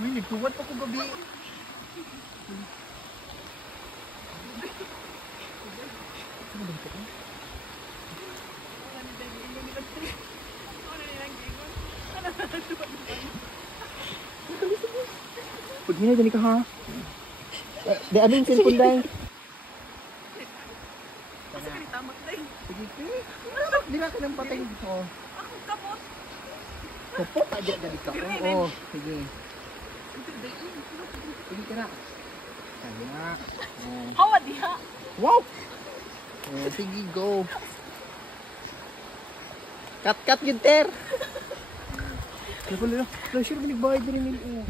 Uy, nagkuwat pa ko gabi. Pagmina dyan ka ha. Di aming cellphone dahil. Kasi kanitamak dahil. Sige, di na ka ng patay. Oo. Ako kapot. Kapot? Adya dali ka. Oo, sige. Sige ka na. Sabi na. Hawa diha. Wow! Sige, go. Cut yun, Ter. Napala na. Sure, binigbayad na rin nila.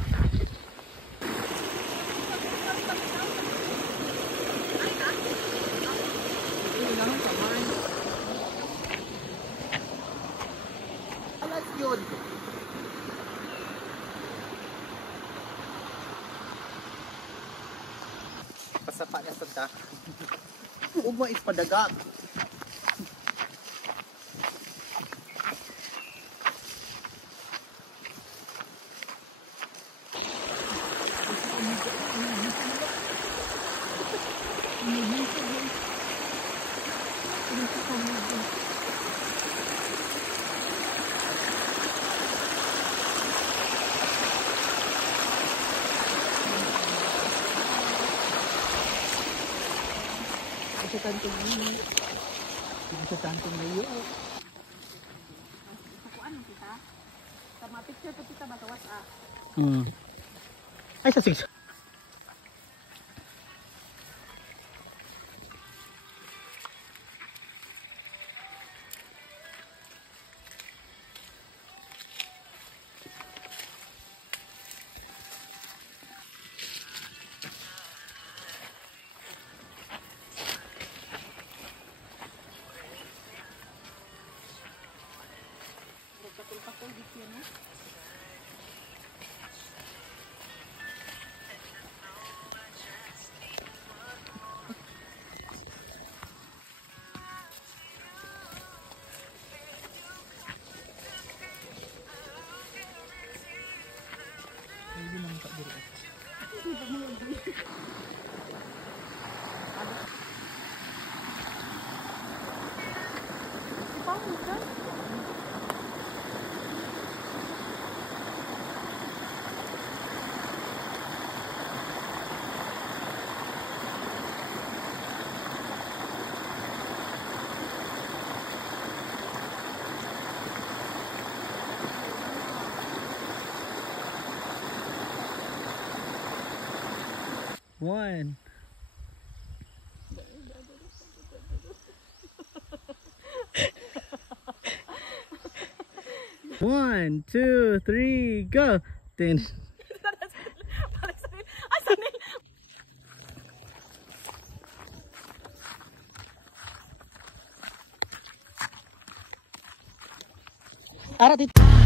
Alas yun. Pasapa na sa ta. Huwag mo ispadagat. Sa tantong layo. Sakuan mo kita. Tama picture po kita ba sa WhatsApp? Ay, sa 6. Pakul-pakul gitu na. Hindi naman ka direct. One. One, two, three, go. Then. Ara dito.